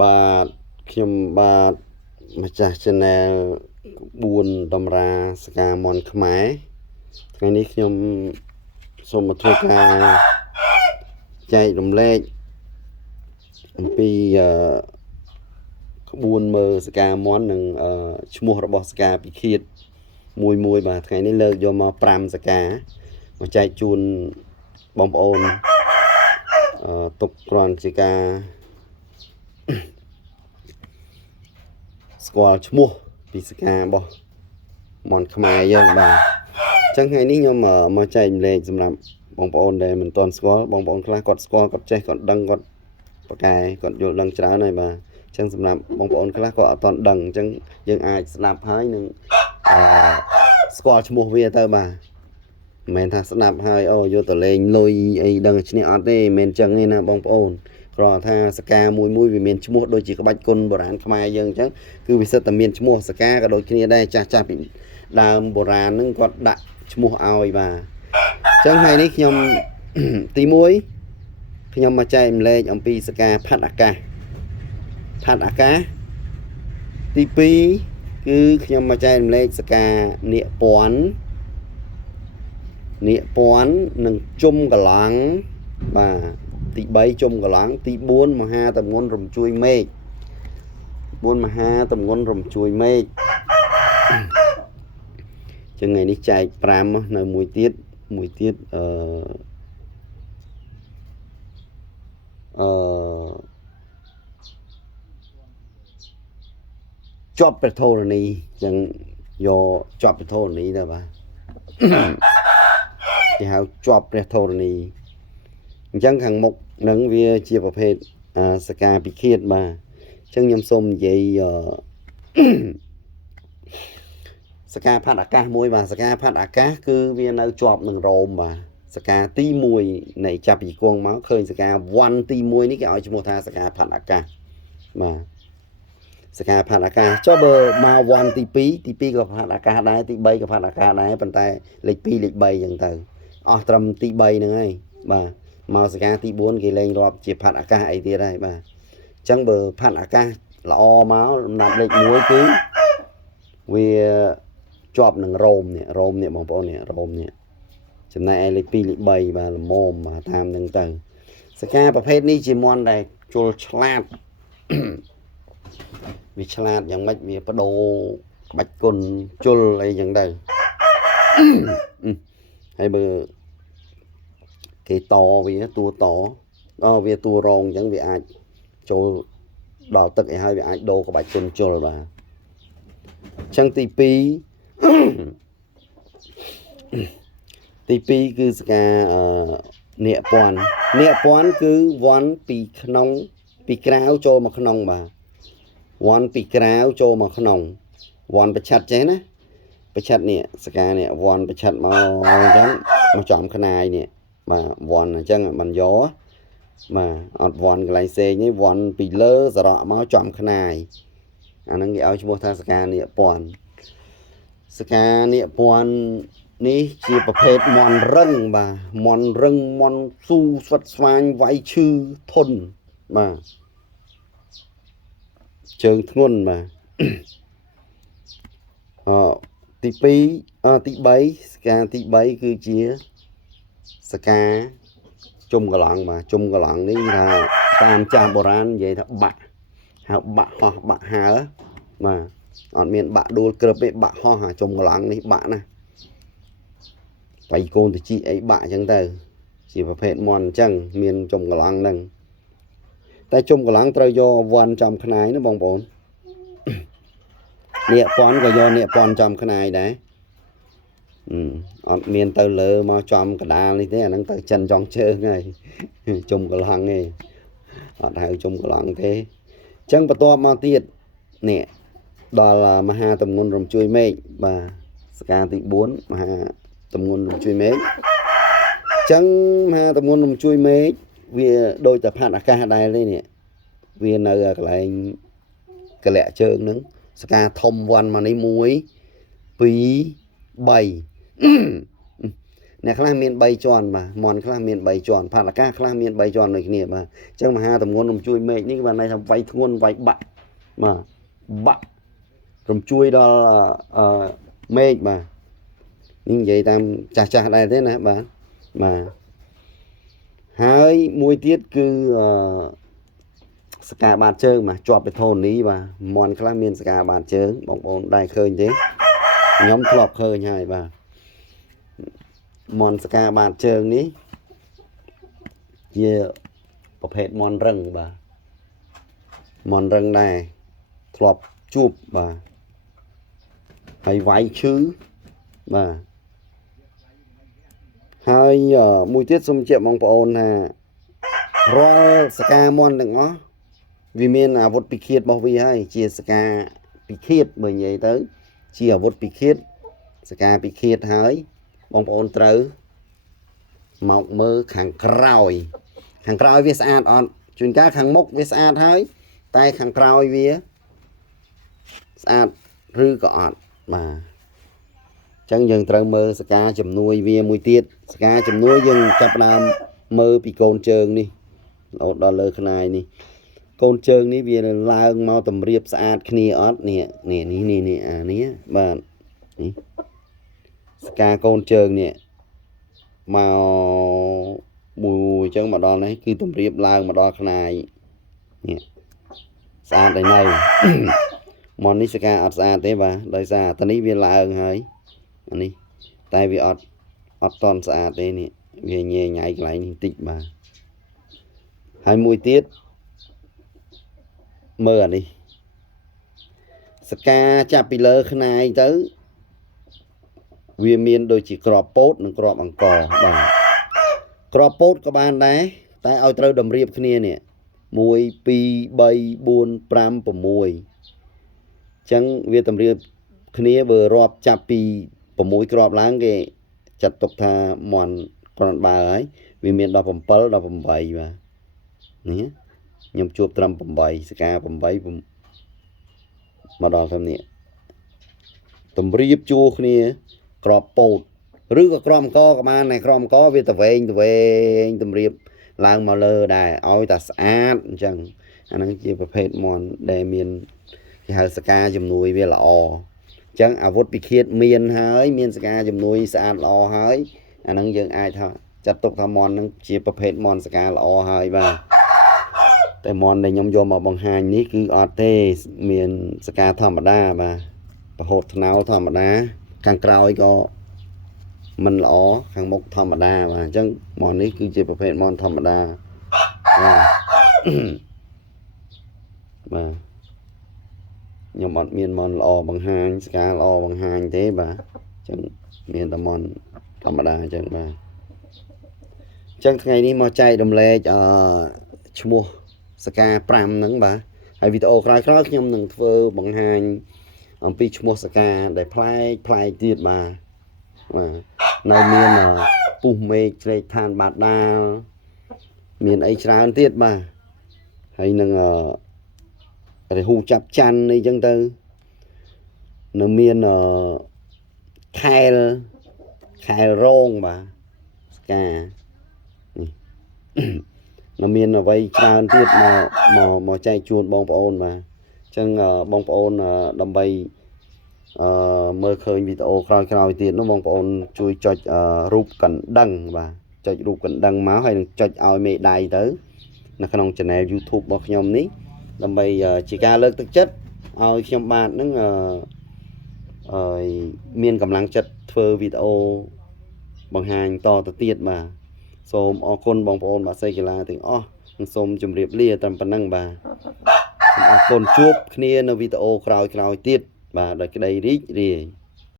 បាទខ្ញុំបាទម្ចាស់ channel 4តម្រាសកាមន់ខ្មែរថ្ងៃនេះខ្ញុំសូមមកធ្វើការចែករំលែកអំពីក្បួនមើលសកាមន់និងឈ្មោះរបស់សកាពិឃាតមួយបាទថ្ងៃនេះលើកយកមក5សកាមកចែកជូនបងប្អូនទុកគ្រាន់ជាការស្គាល់ឈ្មោះពីសការបស់មន់ខ្មែរយើងបាទអញ្ចឹងថ្ងៃនេះខ្ញុំមកចែករំលែកសម្រាប់បងប្អូនដែលមិនទាន់ស្គាល់បងប្អូនខ្លះគាត់ស្គាល់គាត់ចេះគាត់ដឹងគាត់ប្រកែគាត់យល់ដឹងច្រើនហើយបាទអញ្ចឹងសម្រាប់បងប្អូនខ្លះគាត់អត់ទាន់ដឹងអញ្ចឹងយើងអាចស្ដាប់ហើយនឹងស្គាល់ឈ្មោះវាទៅបាទមិនមែនថាស្ដាប់ហើយយកទៅលេងលុយអីដឹងឈ្នះអត់ទេមិនមែនអញ្ចឹងទេណាបងប្អូនគ្រាន់ថាសកាមួយវាមានឈ្មោះដូចជាក្បាច់គុណបុរាណខ្មែរយើងអញ្ចឹងគឺវាសិតតែមានឈ្មោះសកាក៏ដូចគ្នាដែរចាស់ពីដើមបុរាណហ្នឹងគាត់ដាក់ឈ្មោះឲ្យបាទអញ្ចឹងថ្ងៃនេះខ្ញុំទី1ខ្ញុំមកចែករំលែកអំពីសកាផាត់អាកាសទី2គឺខ្ញុំមកចែករំលែកសកានាគពាន់និងជុំកឡង់បាទទី3ជុំកឡង់ទី4មហាតម្ងន់រំជួយមេឃចឹងថ្ងៃនេះចែក5នៅមួយទៀតជាប់ព្រះធរណីចឹងយកជាប់ព្រះធរណីដែរបាទគេហៅជាប់ព្រះធរណីអញ្ចឹងខាងមុខនឹងវាជាប្រភេទសកាពិឃាតបាទអញ្ចឹងខ្ញុំសូមនិយាយសកាផាត់អាកាសមួយបាទសកាផាត់អាកាសគឺវានៅជាប់នឹងរោមបាទសកាទី1នៃចាប់ពីគង់មកឃើញសកាវ៉ាន់ទី1នេះគេឲ្យឈ្មោះថាសកាផាត់អាកាសបាទសកាផាត់អាកាសចុះបើមកវ៉ាន់ទី2ក៏ផាត់អាកាសដែរទី3ក៏ផាត់អាកាសដែរប៉ុន្តែលេខ2លេខ3អញ្ចឹងទៅអស់ត្រឹមទី3ហ្នឹងហើយបាទមកសកាទី4គេលែងរាប់ជាផាត់អាកាសអីទៀតហើយបាទអញ្ចឹងបើផាត់អាកាសល្អមកលំដាប់លេខ1គឺវាជាប់នឹងរោមនេះបងប្អូននេះរោមនេះចំណែកឯលេខ2លេខ3បាទល្មមបាទតាមហ្នឹងទៅសកាប្រភេទនេះជាមន់ដែលជល់ឆ្លាតវាឆ្លាតយ៉ាងម៉េចវាបដូរក្បាច់គុណជល់អីចឹងទៅហើយបើគេតវាតួតវាតួរងអញ្ចឹងវាអាចចូលដល់ទឹកឲ្យហើយវាអាចដូរក្បាច់គុណជល់បាទអញ្ចឹងទី2គឺសកានាគពាន់គឺវ៉ាន់ពីក្រៅចូលមកក្នុងបាទវ៉ាន់ពីក្រៅចូលមកក្នុងវ៉ាន់ប្រឆាត់ចេះណាប្រឆាត់នេះសកានេះវ៉ាន់ប្រឆាត់មកអញ្ចឹងមកចំខ្នាយនេះបាទវ៉ាន់អញ្ចឹងមិនយកបាទអត់វ៉ាន់កន្លែងផ្សេងនេះវ៉ាន់ពីលើសរក់មកចំខ្នាយអាហ្នឹងគេឲ្យឈ្មោះថាសកានាគពាន់នេះជាប្រភេទមន់រឹងបាទមន់រឹងមន់ស៊ូស្វិតស្វាញវាយឈឺធន់បាទជើងធ្ងន់បាទទី3សកាទី3គឺជាសកាជុំកឡង់បាទជុំកឡង់នេះថាតាមចាស់បុរាណនិយាយថាបាក់ហៅបាក់ហោះបាក់ហើបាទអត់មានបាក់ដួលក្រឹបទេបាក់ហោះជុំកឡង់នេះបាក់ណាបៃកូនទៅជីអីបាក់អញ្ចឹងទៅជាប្រភេទមន់អញ្ចឹងមានជុំកឡង់ហ្នឹងតែជុំកឡង់ត្រូវយកវ៉ាន់ចំខ្នាយណាបងប្អូននាគពាន់ក៏យកនាគពាន់ចំខ្នាយដែរអត់មានទៅលើមកចំកដាលនេះទេអាហ្នឹងទៅចិនចង់ជើងហើយជុំកឡង់ទេអត់ហៅជុំកឡង់ទេអញ្ចឹងបន្ទាប់មកទៀតនេះដល់មហាតម្ងន់រំជួយមេឃបាទសកាទី4មហាតម្ងន់រំជួយមេឃអញ្ចឹងមហាតម្ងន់រំជួយមេឃវាដូចតែផាត់អាកាសដែរទេនេះវានៅកន្លែងកលាក់ជើងហ្នឹងសកាធំវ៉ាន់មកនេះ1 2 3 អ្នកខ្លះមាន3ជាន់បាទមន់ខ្លះមាន3ជាន់ផាត់អាកាសខ្លះមាន3ជាន់ដូចគ្នាបាទអញ្ចឹងមហាទម្ងន់រំជួយមេឃនេះបានន័យថាវាយធ្ងន់វាយបាក់បាទបាក់រំជួយដល់មេឃបាទនេះនិយាយតាមចាស់ដែរទេណាបាទបាទហើយមួយទៀតគឺសកាបាតជើងបាទជាប់ទៅធននេះបាទមន់ខ្លះមានសកាបាតជើងបងប្អូនដែរឃើញទេខ្ញុំធ្លាប់ឃើញហើយបាទមន់សកាបាតជើងនេះជាប្រភេទមន់រឹងបាទមន់រឹងដែរធ្លាប់ជួបបាទហើយវាយឈឺបាទហើយមួយទៀតសូមជម្រាបបងប្អូនថារាល់សកាមន់ទាំងអស់វាមានអាវុធពិឃាតរបស់វាហើយជាសកាពិឃាតបើនិយាយទៅជាអាវុធពិឃាតសកាពិឃាតហើយបងប្អូនត្រូវមកមើលខាងក្រោយវាស្អាតអត់ជួនកាលខាងមុខវាស្អាតហើយតែខាងក្រោយវាស្អាតឬក៏អត់បាទអញ្ចឹងយើងត្រូវមើលសកាជំនួយវាមួយទៀតសកាជំនួយយើងចាប់ផ្ដើមមើលពីកូនជើងនេះរហូតដល់លើខ្នាយនេះកូនជើងនេះវាឡើងមកតម្រៀបស្អាតគ្នាអត់នេះអានេះបាទនេះសកាកូនជើងនេះមកមួយអញ្ចឹងមកដល់នេះគឺតម្រៀបឡើងមកដល់ខ្នាយនេះស្អាតហើយនៅមកនេះសកាអត់ស្អាតទេបាទដោយសារតានេះវាឡើងហើយអានេះតែវាអត់តន់ស្អាតទេនេះវាញ៉ៃកន្លែងនេះបន្តិចបាទហើយមួយទៀតមើលអានេះសកាចាប់ពីលើខ្នាយទៅវាមានដូចជាក្របពោតនិងក្របអង្គបាទក្របពោតក៏បានដែរតែឲ្យត្រូវតម្រៀបគ្នានេះ1 2 3 4 5 6អញ្ចឹងវាតម្រៀបគ្នាបើរាប់ចាប់ពី6ក្របឡើងគេចាត់ទុកថាមន់គ្រាន់បើហើយវាមានដល់7ដល់8បាទនេះខ្ញុំជួបត្រឹម8សកា8មកដល់តាមនេះតម្រៀបជួរគ្នាក្របពោតឬក៏ក្របអង្គក៏បានដែរក្របអង្គវាទៅវែងតម្រៀបឡើងមកលើដែរឲ្យតែស្អាតអញ្ចឹងអាហ្នឹងជាប្រភេទមន់ដែលមានគេហៅសកាជំនួយវាល្អអញ្ចឹងអាវុធពិឃាតមានហើយមានសកាជំនួយស្អាតល្អហើយអាហ្នឹងយើងអាចថាចាត់ទុកថាមន់ហ្នឹងជាប្រភេទមន់សកាល្អហើយបាទតែមន់ដែលខ្ញុំយកមកបង្ហាញនេះគឺអត់ទេមានសកាធម្មតាបាទប្រហូតថ្នោលធម្មតាខាងក្រោយក៏មិនល្អខាងមុខធម្មតាបាទអញ្ចឹងមន់នេះគឺជាប្រភេទមន់ធម្មតាបាទបាទខ្ញុំអត់មានមន់ល្អបង្ហាញស្កាល្អបង្ហាញទេបាទអញ្ចឹងមានតែមន់ធម្មតាអញ្ចឹងបាទអញ្ចឹងថ្ងៃនេះមកចែករំលែកឈ្មោះសកា5ហ្នឹងបាទហើយវីដេអូក្រោយៗខ្ញុំនឹងធ្វើបង្ហាញអំពីឈ្មោះសកាដែលប្លែកទៀតបាទនៅមានពុះមេឃជ្រែកឋានបាតដាលមានអីច្រើនទៀតបាទហើយនឹងរាហូចាប់ច័ន្ទអីចឹងទៅនៅមានខែលរងបាទស្កានេះនៅមានអ្វីច្រើនទៀតមកចែកជូនបងប្អូនបាទអញ្ចឹងបងប្អូនដើម្បីមើលឃើញវីដេអូក្រោយៗទៀតនោះបងប្អូនជួយចុចរូបកណ្ដឹងបាទចុចរូបកណ្ដឹងមកហើយនឹងចុចឲ្យមេដៃទៅនៅក្នុង Channel YouTube របស់ខ្ញុំនេះដើម្បីជាការលើកទឹកចិត្តឲ្យខ្ញុំបាទនឹងមានកម្លាំងចិត្តធ្វើវីដេអូបង្ហាញតទៅទៀតបាទសូមអរគុណបងប្អូនបាក់សីកីឡាទាំងអស់និងសូមជម្រាបលាត្រឹមប៉ុណ្ណឹងបាទសូមអរគុណជួបគ្នានៅវីដេអូក្រោយៗទៀតបាទដោយក្តីរីករាយ